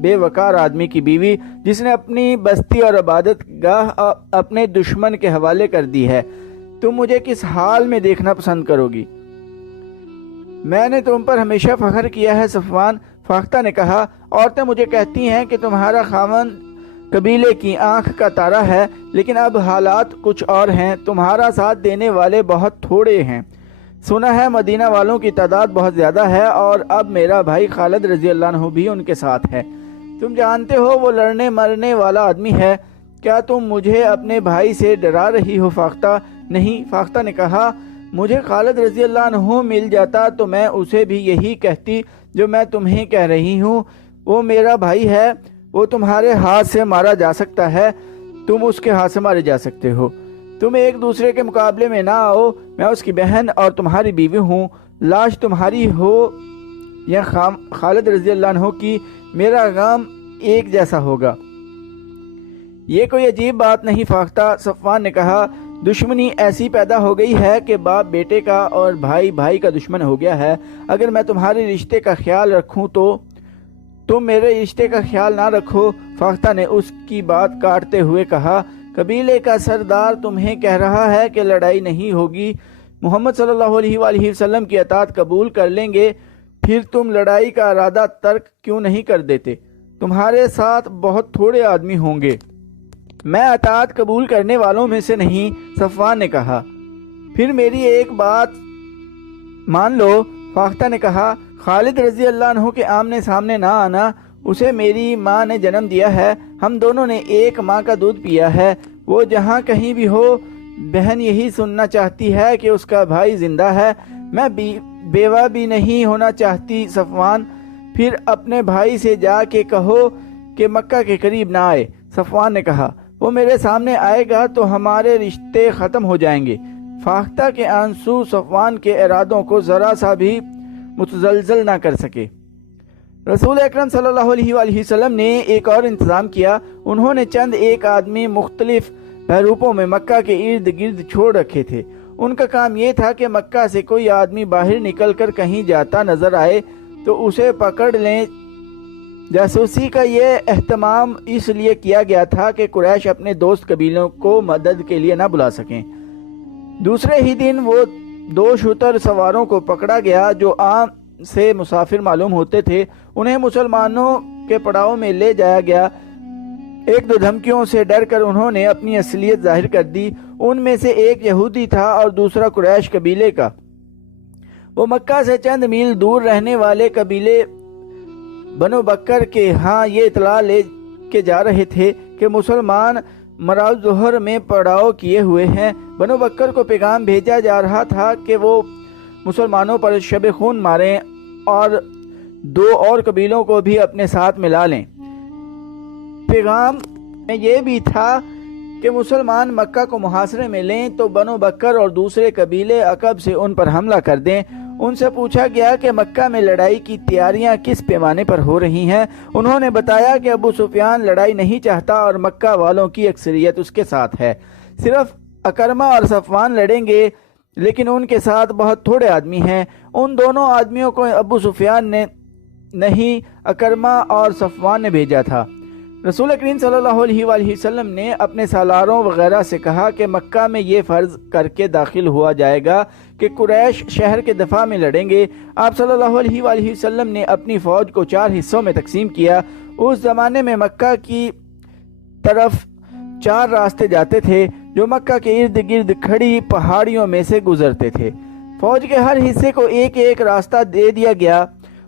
بے وقار آدمی کی بیوی جس نے اپنی بستی اور عبادت گاہ اپنے دشمن کے حوالے کر دی ہے، تم مجھے کس حال میں دیکھنا پسند کرو گی؟ میں نے تم پر ہمیشہ فخر کیا ہے صفوان، فاختہ نے کہا۔ عورتیں مجھے کہتی ہیں کہ تمہارا خاوند قبیلے کی آنکھ کا تارا ہے، لیکن اب حالات کچھ اور ہیں، تمہارا ساتھ دینے والے بہت تھوڑے ہیں۔ سنا ہے مدینہ والوں کی تعداد بہت زیادہ ہے، اور اب میرا بھائی خالد رضی اللہ عنہ بھی ان کے ساتھ ہے۔ تم جانتے ہو وہ لڑنے مرنے والا آدمی ہے، کیا تم مجھے اپنے بھائی سے ڈرا رہی ہو فاختہ؟ نہیں، فاختہ نے کہا، مجھے خالد رضی اللہ عنہ مل جاتا تو میں اسے بھی یہی کہتی جو میں تمہیں کہہ رہی ہوں۔ وہ میرا بھائی ہے، وہ تمہارے ہاتھ سے مارا جا سکتا ہے، تم اس کے ہاتھ سے مارے جا سکتے ہو۔ تم ایک دوسرے کے مقابلے میں نہ آؤ، میں اس کی بہن اور تمہاری بیوی ہوں، لاش تمہاری ہو یا خالد رضی اللہ عنہ کی، میرا غم ایک جیسا ہوگا۔ یہ کوئی عجیب بات نہیں فاختہ، صفوان نے کہا، دشمنی ایسی پیدا ہو گئی ہے کہ باپ بیٹے کا اور بھائی بھائی کا دشمن ہو گیا ہے۔ اگر میں تمہارے رشتے کا خیال رکھوں تو تم میرے رشتے کا خیال نہ رکھو۔ فاختہ نے اس کی بات کاٹتے ہوئے کہا، قبیلے کا سردار تمہیں کہہ رہا ہے کہ لڑائی نہیں ہوگی، محمد صلی اللہ علیہ وآلہ وسلم کی اطاعت قبول کر لیں گے، پھر تم لڑائی کا ارادہ ترک کیوں نہیں کر دیتے؟ تمہارے ساتھ بہت تھوڑے آدمی ہوں گے۔ میں اطاعت قبول کرنے والوں میں سے نہیں، صفوان نے کہا۔ پھر میری ایک بات مان لو، فاختہ نے کہا، خالد رضی اللہ عنہ کے آمنے سامنے نہ آنا، اسے میری ماں نے جنم دیا ہے، ہم دونوں نے ایک ماں کا دودھ پیا ہے، وہ جہاں کہیں بھی ہو، بہن یہی سننا چاہتی ہے کہ اس کا بھائی زندہ ہے، میں بیوہ بھی نہیں ہونا چاہتی صفوان، پھر اپنے بھائی سے جا کے کہو کہ مکہ کے قریب نہ آئے۔ صفوان نے کہا، وہ میرے سامنے آئے گا تو ہمارے رشتے ختم ہو جائیں گے۔ فاختہ کے آنسو صفوان کے ارادوں کو ذرا سا بھی متزلزل نہ کر سکے۔ رسول اکرم صلی اللہ علیہ وآلہ وسلم نے ایک اور انتظام کیا، انہوں نے چند ایک آدمی مختلف بحروپوں میں مکہ کے ارد گرد چھوڑ رکھے تھے۔ ان کا کام یہ تھا کہ مکہ سے کوئی آدمی باہر نکل کر کہیں جاتا نظر آئے تو اسے پکڑ لیں۔ جاسوسی کا یہ اہتمام اس لیے کیا گیا تھا کہ قریش اپنے دوست قبیلوں کو مدد کے لیے نہ بلا سکیں۔ دوسرے ہی دن وہ 2 شتر سواروں کو پکڑا گیا جو عام سے مسافر معلوم ہوتے تھے، انہیں مسلمانوں کے پڑاؤ میں لے جایا گیا۔ 1-2 دھمکیوں سے ڈر کر انہوں نے اپنی اصلیت ظاہر کر دی۔ ان میں سے ایک یہودی تھا اور دوسرا قریش قبیلے کا۔ وہ مکہ سے چند میل دور رہنے والے قبیلے بنو بکر کے ہاں یہ اطلاع لے کے جا رہے تھے کہ مسلمان مراؤ ظہر میں پڑاؤ کیے ہوئے ہیں۔ بنو بکر کو پیغام بھیجا جا رہا تھا کہ وہ مسلمانوں پر شب خون ماریں اور 2 اور قبیلوں کو بھی اپنے ساتھ ملا لیں۔ پیغام میں یہ بھی تھا کہ مسلمان مکہ کو محاصرے میں لیں تو بنو بکر اور دوسرے قبیلے عقب سے ان پر حملہ کر دیں۔ ان سے پوچھا گیا کہ مکہ میں لڑائی کی تیاریاں کس پیمانے پر ہو رہی ہیں۔ انہوں نے بتایا کہ ابو سفیان لڑائی نہیں چاہتا اور مکہ والوں کی اکثریت اس کے ساتھ ہے، صرف اکرمہ اور صفوان لڑیں گے، لیکن ان کے ساتھ بہت تھوڑے آدمی ہیں۔ ان دونوں آدمیوں کو ابو سفیان نے نہیں، اکرمہ اور صفوان نے بھیجا تھا۔ رسول کریم صلی اللہ علیہ وآلہ وسلم نے اپنے سالاروں وغیرہ سے کہا کہ مکہ میں یہ فرض کر کے داخل ہوا جائے گا کہ قریش شہر کے دفاع میں لڑیں گے۔ آپ صلی اللہ علیہ وآلہ وسلم نے اپنی فوج کو 4 حصوں میں تقسیم کیا۔ اس زمانے میں مکہ کی طرف 4 راستے جاتے تھے جو مکہ کے ارد گرد کھڑی پہاڑیوں میں سے گزرتے تھے۔ فوج کے ہر حصے کو ایک ایک راستہ دے دیا گیا،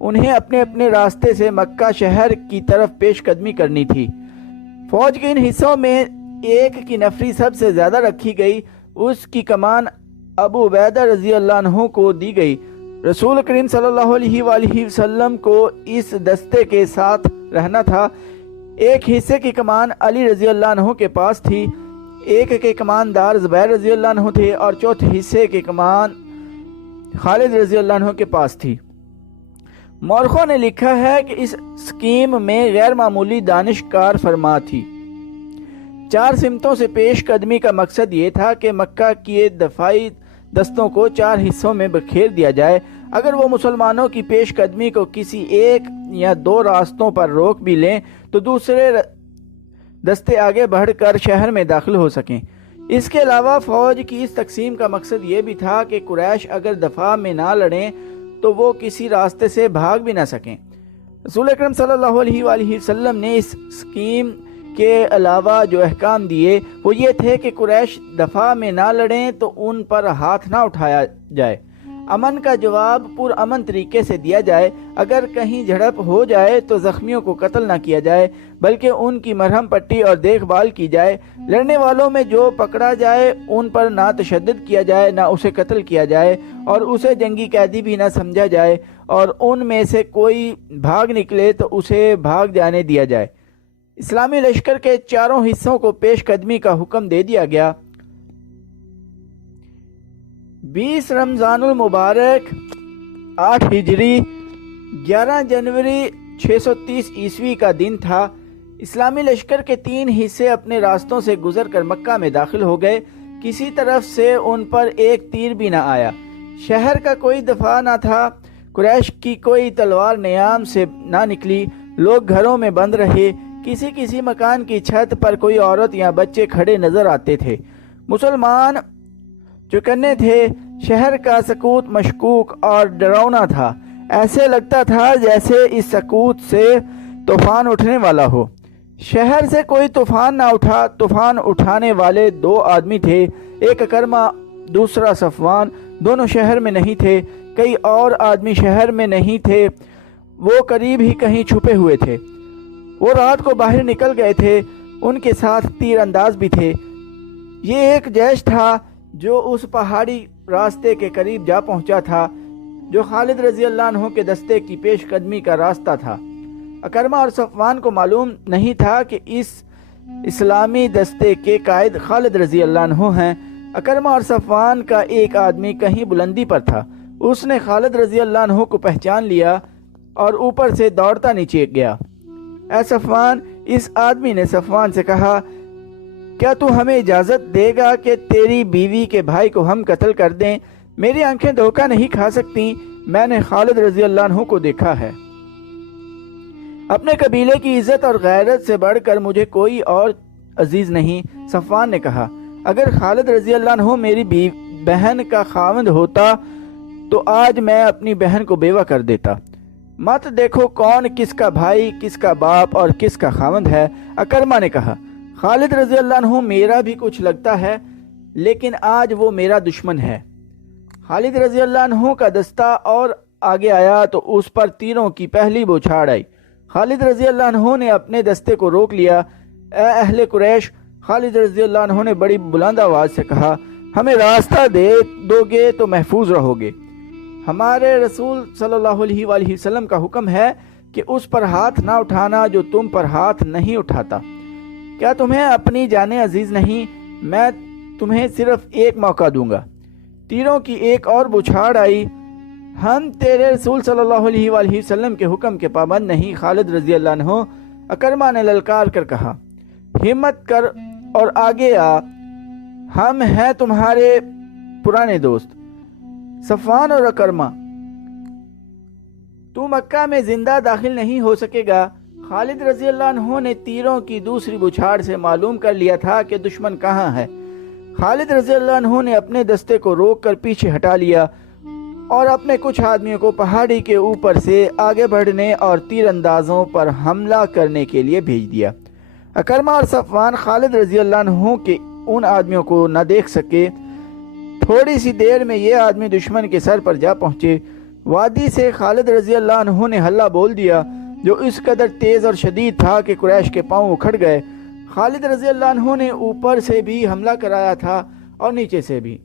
انہیں اپنے اپنے راستے سے مکہ شہر کی طرف پیش قدمی کرنی تھی۔ فوج کے ان حصوں میں ایک کی نفری سب سے زیادہ رکھی گئی، اس کی کمان ابو عبیدہ رضی اللہ عنہ کو دی گئی۔ رسول کریم صلی اللہ علیہ وآلہ وسلم کو اس دستے کے ساتھ رہنا تھا۔ ایک حصے کی کمان علی رضی اللہ عنہ کے پاس تھی، ایک کے کماندار زبیر رضی اللہ عنہ تھے اور چوتھے حصے کی کمان خالد رضی اللہ عنہ کے پاس تھی۔ مورخوں نے لکھا ہے کہ اس سکیم میں غیر معمولی دانش کار فرما تھی۔ 4 سمتوں سے پیش قدمی کا مقصد یہ تھا کہ مکہ کے دفاعی دستوں کو 4 حصوں میں بکھیر دیا جائے۔ اگر وہ مسلمانوں کی پیش قدمی کو کسی ایک یا دو راستوں پر روک بھی لیں تو دوسرے دستے آگے بڑھ کر شہر میں داخل ہو سکیں۔ اس کے علاوہ فوج کی اس تقسیم کا مقصد یہ بھی تھا کہ قریش اگر دفاع میں نہ لڑیں تو وہ کسی راستے سے بھاگ بھی نہ سکیں۔ رسول اکرم صلی اللہ علیہ وآلہ وسلم نے اس اسکیم کے علاوہ جو احکام دیے وہ یہ تھے کہ قریش دفاع میں نہ لڑیں تو ان پر ہاتھ نہ اٹھایا جائے، امن کا جواب پرامن طریقے سے دیا جائے، اگر کہیں جھڑپ ہو جائے تو زخمیوں کو قتل نہ کیا جائے بلکہ ان کی مرہم پٹی اور دیکھ بھال کی جائے، لڑنے والوں میں جو پکڑا جائے ان پر نہ تشدد کیا جائے نہ اسے قتل کیا جائے اور اسے جنگی قیدی بھی نہ سمجھا جائے، اور ان میں سے کوئی بھاگ نکلے تو اسے بھاگ جانے دیا جائے۔ اسلامی لشکر کے چاروں حصوں کو پیش قدمی کا حکم دے دیا گیا۔ 20 رمضان المبارک 8 ہجری 11 جنوری 630 عیسوی کا دن تھا۔ اسلامی لشکر کے 3 حصے اپنے راستوں سے گزر کر مکہ میں داخل ہو گئے، کسی طرف سے ان پر ایک تیر بھی نہ آیا، شہر کا کوئی دفاع نہ تھا، قریش کی کوئی تلوار نیام سے نہ نکلی، لوگ گھروں میں بند رہے، کسی مکان کی چھت پر کوئی عورت یا بچے کھڑے نظر آتے تھے۔ مسلمان چوکنے تھے، شہر کا سکوت مشکوک اور ڈراؤنا تھا، ایسے لگتا تھا جیسے اس سکوت سے طوفان اٹھنے والا ہو۔ شہر سے کوئی طوفان نہ اٹھا، طوفان اٹھانے والے 2 آدمی تھے، ایک اکرمہ دوسرا صفوان، دونوں شہر میں نہیں تھے، کئی اور آدمی شہر میں نہیں تھے، وہ قریب ہی کہیں چھپے ہوئے تھے، وہ رات کو باہر نکل گئے تھے، ان کے ساتھ تیر انداز بھی تھے۔ یہ ایک جیش تھا جو اس پہاڑی راستے کے قریب جا پہنچا تھا جو خالد رضی اللہ عنہ کے دستے کی پیش قدمی کا راستہ تھا۔ اکرمہ اور صفوان کو معلوم نہیں تھا کہ اس اسلامی دستے کے قائد خالد رضی اللہ عنہ ہیں۔ اکرمہ اور صفوان کا ایک آدمی کہیں بلندی پر تھا، اس نے خالد رضی اللہ عنہ کو پہچان لیا اور اوپر سے دوڑتا نیچے گیا۔ اے صفوان، اس آدمی نے صفوان سے کہا، کیا تو ہمیں اجازت دے گا کہ تیری بیوی کے بھائی کو ہم قتل کر دیں؟ میری آنکھیں دھوکہ نہیں کھا سکتی، میں نے خالد رضی اللہ عنہ کو دیکھا ہے۔ اپنے قبیلے کی عزت اور غیرت سے بڑھ کر مجھے کوئی اور عزیز نہیں۔ صفوان نے کہا، اگر خالد رضی اللہ عنہ میری بہن کا خاوند ہوتا تو آج میں اپنی بہن کو بیوہ کر دیتا۔ مت دیکھو کون کس کا بھائی، کس کا باپ اور کس کا خاوند ہے۔ اکرمہ نے کہا، خالد رضی اللہ عنہ میرا بھی کچھ لگتا ہے، لیکن آج وہ میرا دشمن ہے۔ خالد رضی اللہ عنہ کا دستہ اور آگے آیا تو اس پر تیروں کی پہلی بوچھاڑ آئی۔ خالد رضی اللہ عنہ نے اپنے دستے کو روک لیا۔ اے اہل قریش، خالد رضی اللہ عنہ نے بڑی بلند آواز سے کہا، ہمیں راستہ دے دو گے تو محفوظ رہو گے۔ ہمارے رسول صلی اللہ علیہ وآلہ وسلم کا حکم ہے کہ اس پر ہاتھ نہ اٹھانا جو تم پر ہاتھ نہیں اٹھاتا۔ کیا تمہیں اپنی جانیں عزیز نہیں؟ میں تمہیں صرف ایک موقع دوں گا۔ تیروں کی ایک اور بچھاڑ آئی۔ ہم تیرے رسول صلی اللہ علیہ وآلہ وسلم کے حکم کے پابند نہیں، خالد رضی اللہ عنہ۔ اکرمہ نے للکار کر کہا، ہمت کر اور آگے آ، ہم ہیں تمہارے پرانے دوست۔ صفوان اور اکرمہ، تو مکہ میں زندہ داخل نہیں ہو سکے گا۔ خالد رضی اللہ عنہ نے تیروں کی دوسری بچھاڑ سے معلوم کر لیا تھا کہ دشمن کہاں ہے۔ خالد رضی اللہ عنہ نے اپنے دستے کو روک کر پیچھے ہٹا لیا اور اپنے کچھ آدمیوں کو پہاڑی کے اوپر سے آگے بڑھنے اور تیر اندازوں پر حملہ کرنے کے لیے بھیج دیا۔ اکرمہ اور صفوان خالد رضی اللہ عنہ کے ان آدمیوں کو نہ دیکھ سکے۔ تھوڑی سی دیر میں یہ آدمی دشمن کے سر پر جا پہنچے۔ وادی سے خالد رضی اللہ عنہ نے ہلہ بول دیا جو اس قدر تیز اور شدید تھا کہ قریش کے پاؤں اکھڑ گئے۔ خالد رضی اللہ عنہ نے اوپر سے بھی حملہ کرایا تھا اور نیچے سے بھی۔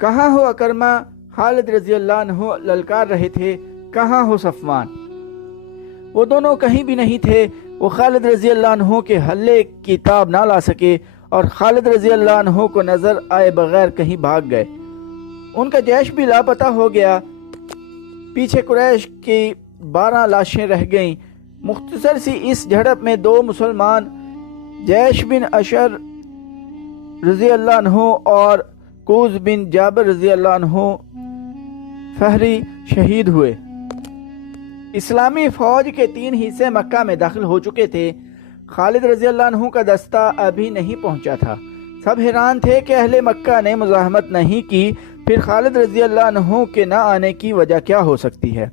کہاں ہو اکرمہ؟ خالد رضی اللہ عنہ للکار رہے تھے۔ کہاں ہو صفوان؟ وہ دونوں کہیں بھی نہیں تھے۔ وہ خالد رضی اللہ عنہ کے حلے کی تاب نہ لا سکے اور خالد رضی اللہ عنہ کو نظر آئے بغیر کہیں بھاگ گئے۔ ان کا جیش بھی لاپتہ ہو گیا۔ پیچھے قریش کی 12 لاشیں رہ گئیں۔ مختصر سی اس جھڑپ میں 2 مسلمان، جیش بن اشر رضی اللہ عنہ اور کوز بن جابر رضی اللہ عنہ فہری شہید ہوئے۔ اسلامی فوج کے 3 حصے مکہ میں داخل ہو چکے تھے۔ خالد رضی اللہ عنہ کا دستہ ابھی نہیں پہنچا تھا۔ سب حیران تھے کہ اہل مکہ نے مزاحمت نہیں کی، پھر خالد رضی اللہ عنہ کے نہ آنے کی وجہ کیا ہو سکتی ہے؟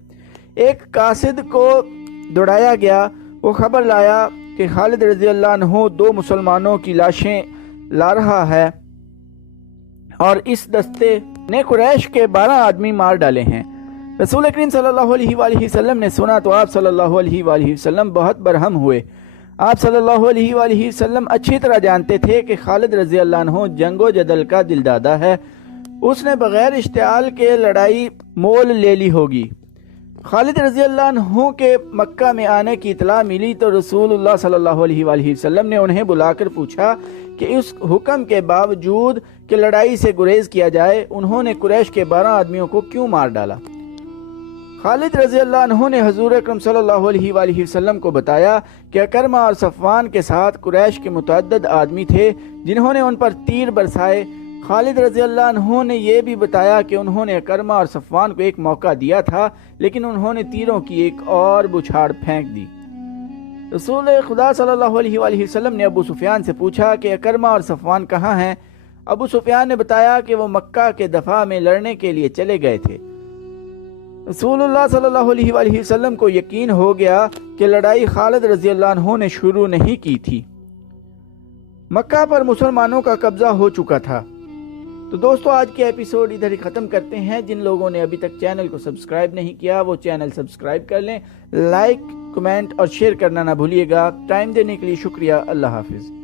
ایک قاصد کو دوڑایا گیا، وہ خبر لایا کہ خالد رضی اللہ عنہ 2 مسلمانوں کی لاشیں لا رہا ہے اور اس دستے نے قریش کے 12 آدمی مار ڈالے ہیں۔ رسول کریم صلی اللہ علیہ وآلہ وسلم نے سنا تو آپ صلی اللہ علیہ وآلہ وسلم بہت برہم ہوئے۔ آپ صلی اللہ علیہ وآلہ وسلم اچھی طرح جانتے تھے کہ خالد رضی اللہ عنہ جنگ و جدل کا دلدادہ ہے، اس نے بغیر اشتعال کے لڑائی مول لے لی ہوگی۔ خالد رضی اللہ عنہ کے مکہ میں آنے کی اطلاع ملی تو رسول اللہ صلی اللہ علیہ وآلہ وسلم نے انہیں بلا کر پوچھا کہ اس حکم کے باوجود کہ لڑائی سے گریز کیا جائے، انہوں نے قریش کے 12 آدمیوں کو کیوں مار ڈالا؟ خالد رضی اللہ عنہ نے حضور اکرم صلی اللہ علیہ وآلہ وسلم کو بتایا کہ اکرمہ اور صفوان کے ساتھ قریش کے متعدد آدمی تھے جنہوں نے ان پر تیر برسائے۔ خالد رضی اللہ عنہ نے یہ بھی بتایا کہ انہوں نے اکرمہ اور صفوان کو ایک موقع دیا تھا، لیکن انہوں نے تیروں کی ایک اور بچھاڑ پھینک دی۔ رسول خدا صلی اللہ علیہ وآلہ وسلم نے ابو سفیان سے پوچھا کہ اکرمہ اور صفوان کہاں ہیں؟ ابو سفیان نے بتایا کہ وہ مکہ کے دفاع میں لڑنے کے لیے چلے گئے تھے۔ رسول اللہ صلی اللہ علیہ وآلہ وسلم کو یقین ہو گیا کہ لڑائی خالد رضی اللہ عنہ نے شروع نہیں کی تھی۔ مکہ پر مسلمانوں کا قبضہ ہو چکا تھا۔ تو دوستو آج کے ایپیسوڈ ادھر ہی ختم کرتے ہیں۔ جن لوگوں نے ابھی تک چینل کو سبسکرائب نہیں کیا وہ چینل سبسکرائب کر لیں، لائک، کمنٹ اور شیئر کرنا نہ بھولیے گا۔ ٹائم دینے کے لیے شکریہ۔ اللہ حافظ۔